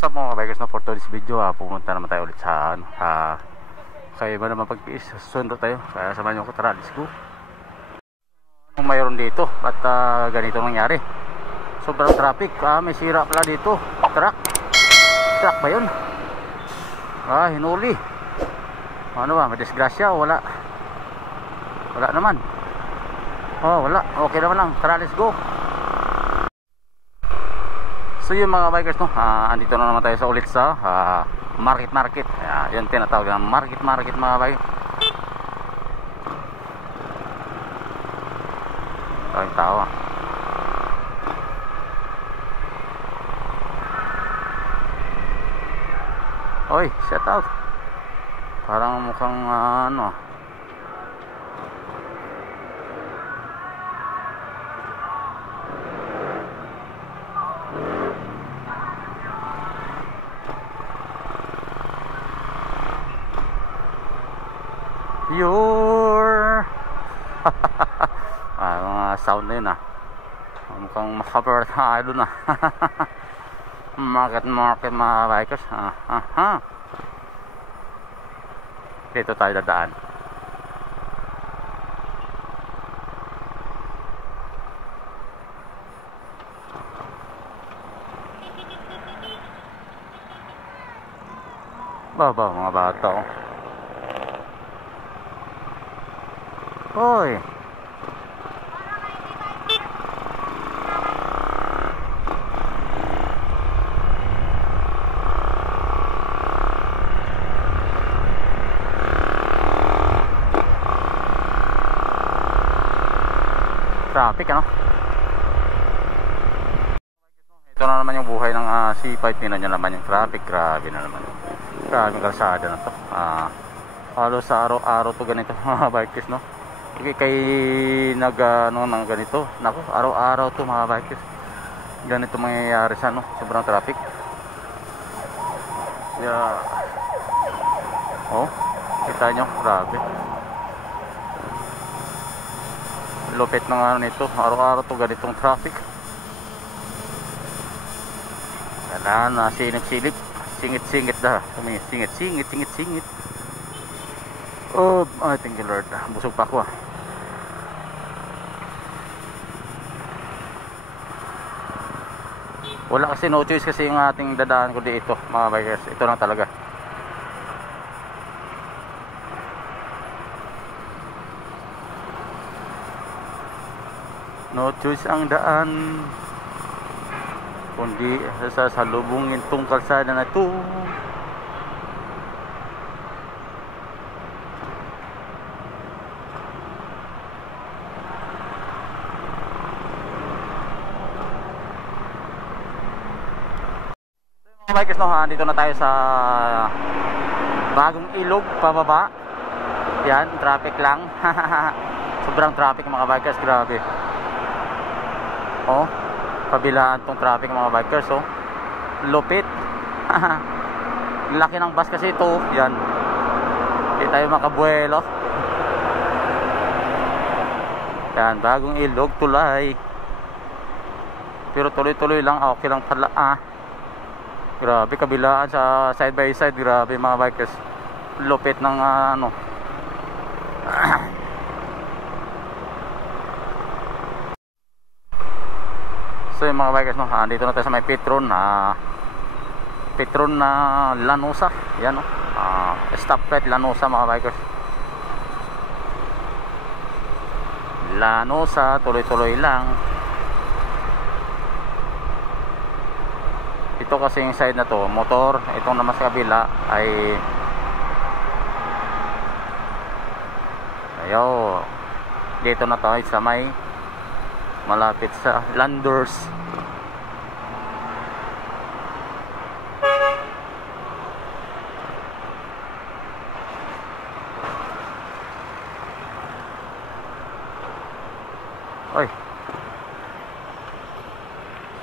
Sa mga bikers na for today's video, pumunta naman tayo ulit sa kaya ba naman pag-is, sundo tayo, kaya samahan nyo ko, tara, let's go. Anong mayroon dito, ba't ganito nangyari? Sobrang traffic, may sira pala dito, truck ba yun? Hinuli, ano ba, may disgrasya, wala naman, wala, okay naman lang, tara, let's go. So yung mga bikers, no, andito na naman tayo ulit sa market. Yan tinatawag ng market mga bikers. Ay, tawa. Oy, shout out. Parang mukhang ano. Your mga sound na yun mukhang makabar tayo dun market mga bikers. Dito tayo dadaan. Baba mga bata Hoy. Traffic ano? Ito na naman yung buhay ng C5. Tingnan nyo naman yung traffic. Grabe na naman. Grabe yung kalsada na to. Halos sa araw-araw to ganito mga bikers, no? Kay ng ganito, naku, araw-araw to mga bikers, ganito mangyayari sa sobrang traffic. Kita nyo, grabe lupit ng nito, araw-araw to ganitong traffic. Kailangan sinip-silip, singit-singit singit. Thank you Lord, busog pa ako Wala kasi, no choice kasi yung ating dadaan ko dito mga bikers. Ito lang talaga. No choice ang daan, kundi sa salubungin tong kalsada na ito. Bikers, no, dito na tayo sa Bagong Ilog pababa. Yan, traffic lang. Sobrang traffic mga bikers, grabe. Kabilaan tong traffic mga bikers, lupit. Laki ng bus kasi ito. Yan, hindi tayo makabuelo. Yan, Bagong Ilog, tulay. Pero tuloy-tuloy lang, okay lang pala Grabe, kabilaan sa side by side. Grabe mga bikers, lupit ng So yung mga bikers, dito na tayo sa may Petron na Llanosa. Yan stoplight Llanosa mga bikers. Llanosa, tuloy-tuloy lang. Ito kasi yung side na to, motor. Itong naman sa kabila ay dito na tayo sa may malapit sa Landers.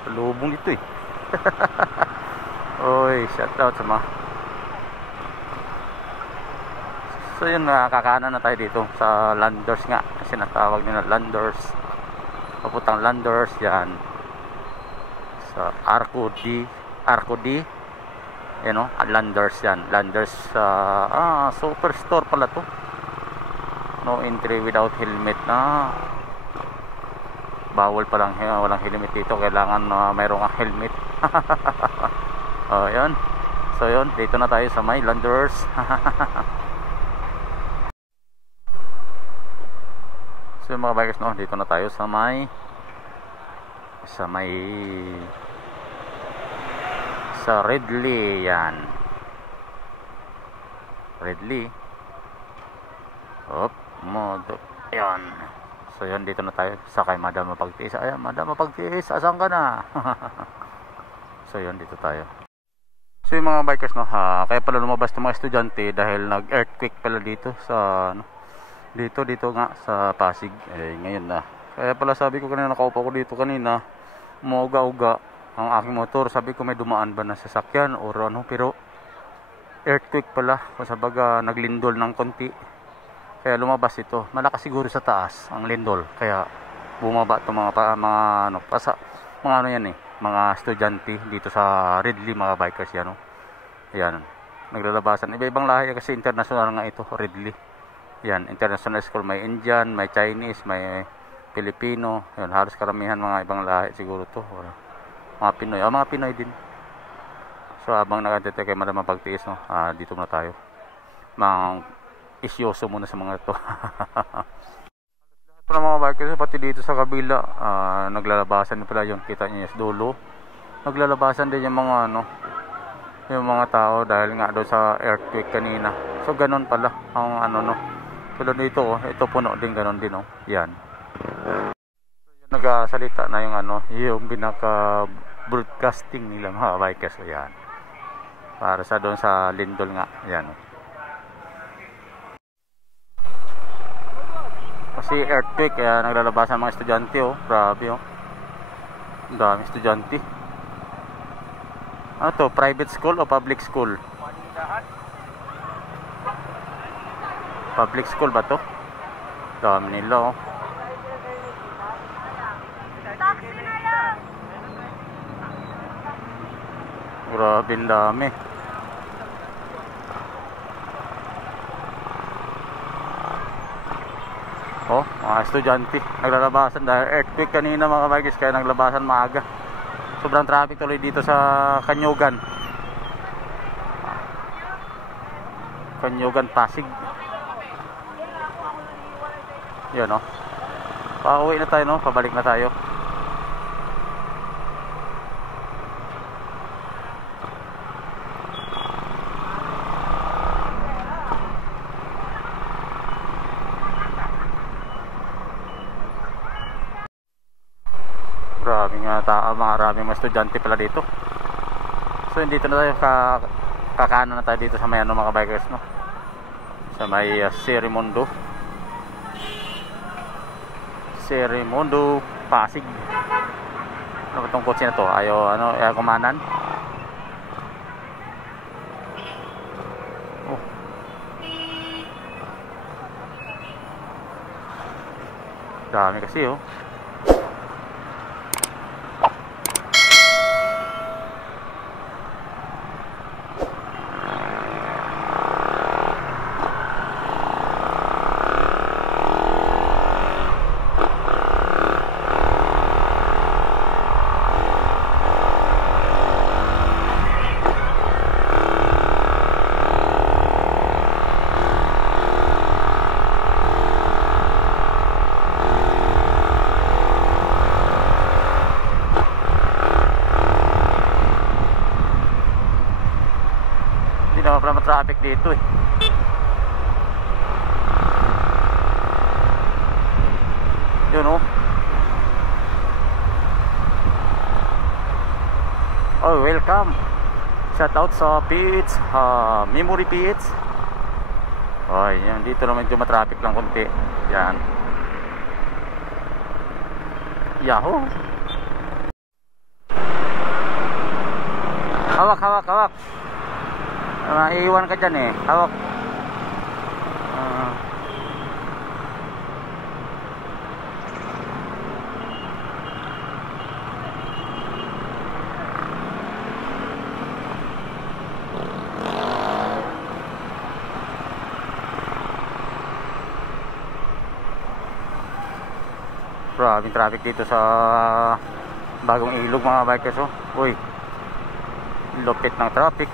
Lubong dito Oy, shout out sa mga. So yun, nakakanan na tayo dito sa Landers nga, kasi natawag nila Landers, papuntang Landers. Yan sa Arco D Yan o, Landers yan. Landers Superstore pala to. No entry without helmet na. Bawal palang walang helmet dito. Kailangan mayroong helmet. Yan. So yun, dito na tayo sa may Landers. So yung mga bikers, no, dito na tayo sa may Ridley yan. Ridley. Yan. So yan, dito na tayo sa kay Madam Mapagtiis. Ayan, Madam Mapagtiis, asan ka na? So yan, dito tayo. So yung mga bikers, no, kaya pala lumabas ng mga estudyante dahil nag-earthquake pala dito sa dito nga sa Pasig. Ngayon na. Kaya pala sabi ko kanina, nakaupo ko dito kanina, umuuga-uga ang aking motor. Sabi ko may dumaan ba na sasakyan or ano, pero earthquake pala. Sabaga naglindol ng konti. Kaya lumabas ito. Malakas siguro sa taas ang lindol. Kaya bumaba itong mga mga estudyante dito sa Ridley, mga bikers yan. Ayan. Naglalabasan. Iba-ibang lahi kasi international nga ito, Ridley. Yan, international school. May Indian, may Chinese, may Filipino. Yan, halos karamihan mga ibang lahi siguro to. Mga Pinoy. Mga Pinoy din. So habang nakatete kay Madam Mapagtiis, no, dito muna tayo. Isyoso muna sa mga to. Lahat ng mga bikers, pati dito sa kabila, naglalabasan pala yung kita niya sa dulo. Naglalabasan din yung mga yung mga tao dahil nga doon sa earthquake kanina. So ganun pala ang pero dito, ito puno din, ganun din, yan. So, nagsalita na yung binaka broadcasting nila, mga bikers. Yan, para sa doon sa lindol nga, yan. Kasi earthquake, kaya naglalabasan mga estudyante. Grabe, ang dami estudyante. Ano to, private school o public school? Public school ba to? Dami nila, Grabe, ang dami. Mga estudyante naglalabasan dahil earthquake kanina, mga bikers, kaya naglabasan maaga. Sobrang traffic tuloy dito sa Kanyugan, Pasig. Yan, pauwi na tayo, pabalik na tayo. Maraming mga estudyante pala dito. So dito na tayo, kakano na tayo dito sa may mga bikers, sa may Serimundo, Pasig. Ano ba itong kotse na to? Ayaw kumanan. Dami kasi, traffic dito, yun, welcome, shout out sa PH, Memory PH. Yan, dito na medyo matraffic lang konti. Yan, yahoo. Hawak. Iiwan ka dyan, hawak. Maraming traffic dito sa bagong ilog mga bikers. Oh. Uy, lupit ng traffic.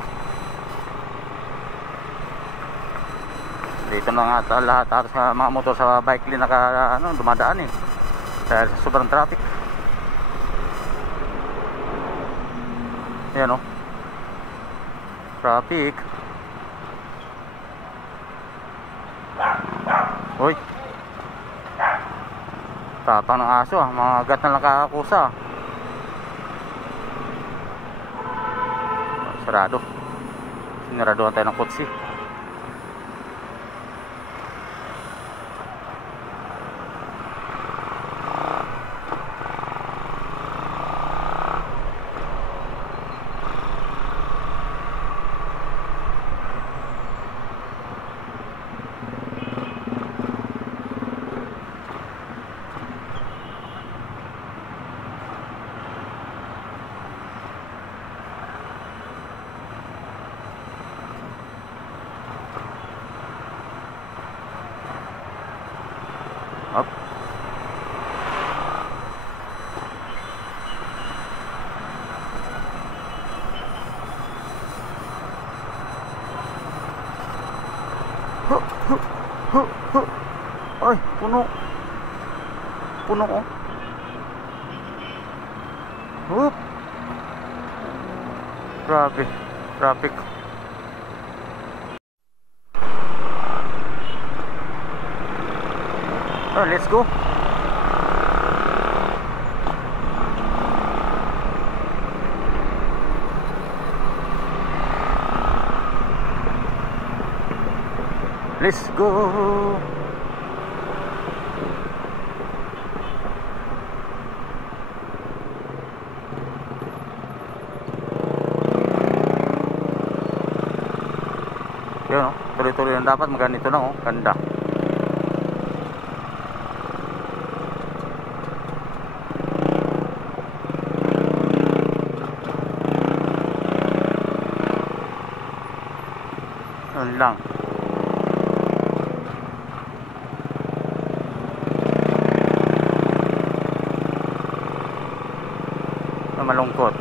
Dito na nga lahat sa mga motor sa bike lane dumadaan eh. Dahil sa sobrang traffic. Yan o. Traffic. Uy. Tapang ng aso ah. Mga gat na lang kakakusa. Sarado. Sinaraduhan tayo ng kutsi. Up. Ay, puno. Puno oh. Hup. Grabe, traffic. Oh, let's go. Let's go. Yun oh, tuloy-tuloy lang dapat, maganito lang oh, ganda. Yun lang. Malungkot.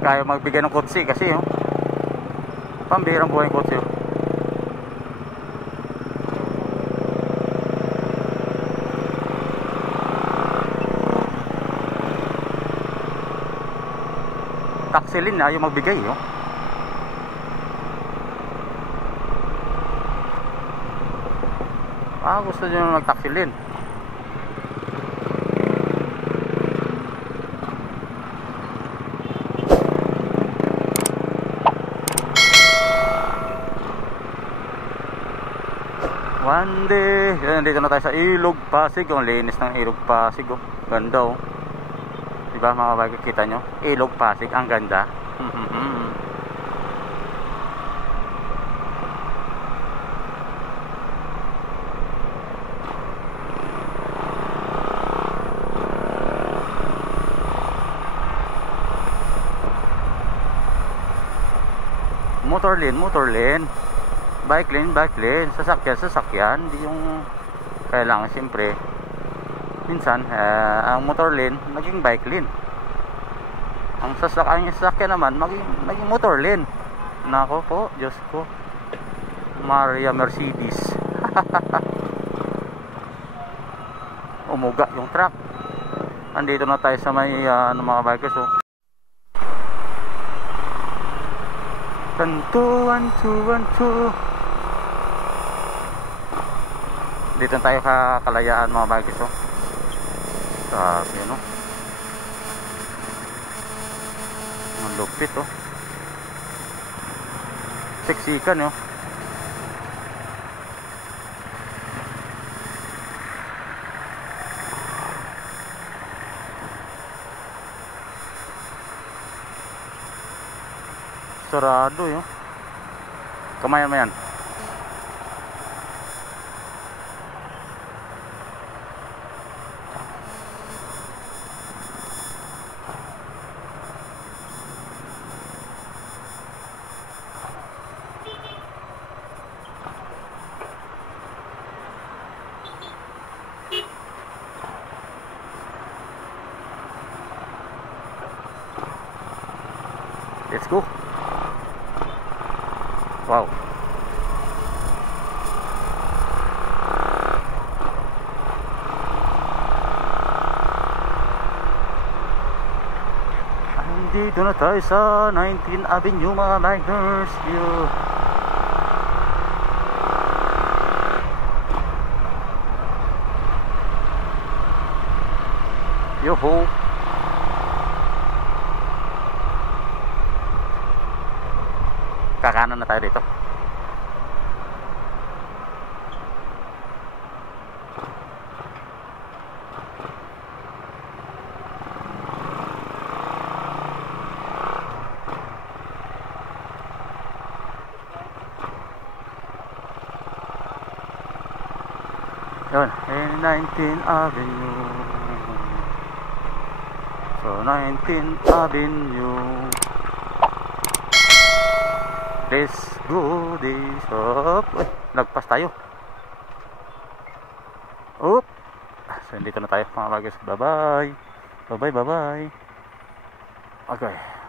Kaya magbigay ng kutsi kasi oh. Pambirang buhay ng kutsi oh. Taksilin na yung magbigay oh. Gusto nyo magtaksilin. One day. Yan, dito na tayo sa Ilog Pasig. Ang linis ng Ilog Pasig oh. Ganda oh. Diba mga bagay, kita nyo? Ilog Pasig, ang ganda. Motor lane. Bike lane, sasakyan, di yung kailangan siyempre minsan ang motor lane naging bike lane, ang sasakyan naman maging motor lane. Nako po, Diyos ko, Maria Mercedes. Umuga yung truck. Andito na tayo sa may mga bikers oh. 1, 2, 1, 2, 1, 2. Dito tayo kalayaan mga bikers oh. Sabi no, ang lupit oh. Siksikan oh. Sarado yun. Kamayan mo yan. let's go. Wow. Dito na tayo sa 19th Avenue mga bikers. Yo-ho. Kakanan na tayo dito. Yun, 19th Avenue. So 19th Avenue. Let's go this up. Uy, nagpas tayo. Oop. So dito na tayo mga bagay. Bye bye. Bye bye, bye bye. Okay.